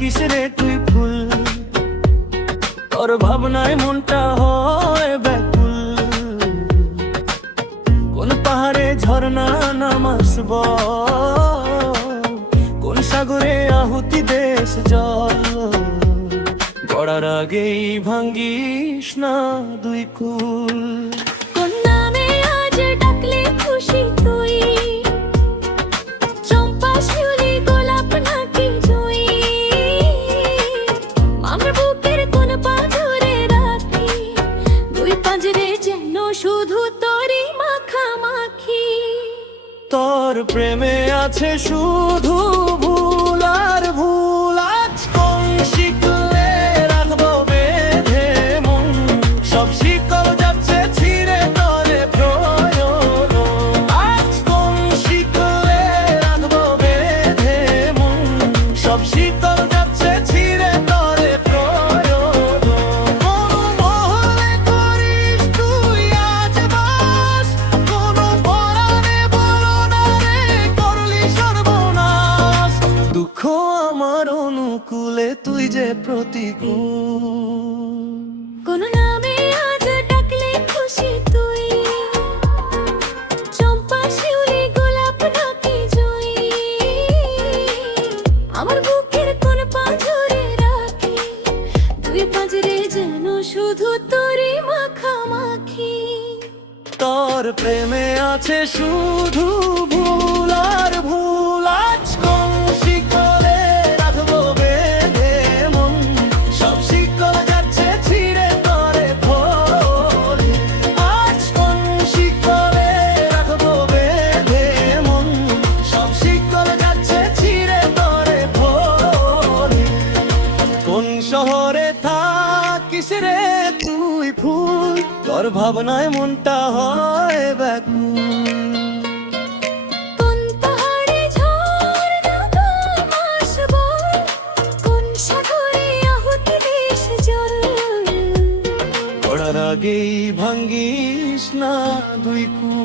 কিসরে তুই ফুল, তোর ভাবনায় মনটা হয় ব্যাকুল। কোন পাহাড়ে ঝর্ণা নামাস বল, কোন সাগরে আহুতি দেশ জল। গড়ার আগেই ভাঙ্গিস না দুই কুল। কোন নামে আজ ডাকলে খুশি তুই, চম্পা শিউলি গোলাপ নাকি জুঁই। আমার বুকের কোন পাঁজরে রাখি, দুই পাঁজরে যেন শুধু তোরই মাখামাখি। তোর প্রেমে আছে শুধু ভুল আর ভুল। আজ কোন শিকলে রাখবো বেঁধে মন, সব শিকল যাচ্ছে ছিঁড়ে তরে প্রয়োজন। আজ কোন শিকলে রাখবো বেঁধে মন, সব শিকল যাচ্ছে ছিঁড়ে তরে প্রয়োজন। কোন মহলে করিস তুই আজ বাস, কোন পরাণে বলো না রে করলি সর্বনাশ। দুঃখ আমার অনুকূলে তুই যে প্রতিকূল। কোন নামে আজ ডাকলে খুশি তুই, চম্পা শিউলি গোলাপ নাকি জুঁই। আমার বুকের কোন পাঁজরে রাখি, দুই পাঁজরে যেন শুধু তোরই মাখামাখি। তোর প্রেমে আছে শুধু ভুল আর ভুল। আজ কোন শিকলে রাখবো বেঁধে মন, সব শিকল যাচ্ছে ছিঁড়ে তরে ফোলে। আজ কোন শিকলে রাখবো বেঁধে মন, সব শিকল যাচ্ছে ছিঁড়ে তরে ফোলে। কোন শহরে থাকিস রে তুই ফুল, তোর ভাবনায় মনটা হয় ব্যাকুল। কোন পাহাড়ে ঝর্ণা নামাস বল, কোন সাগরে আহুতি দেশ জল। পড়ার আগেই ভাঙ্গিস না দুই কুল।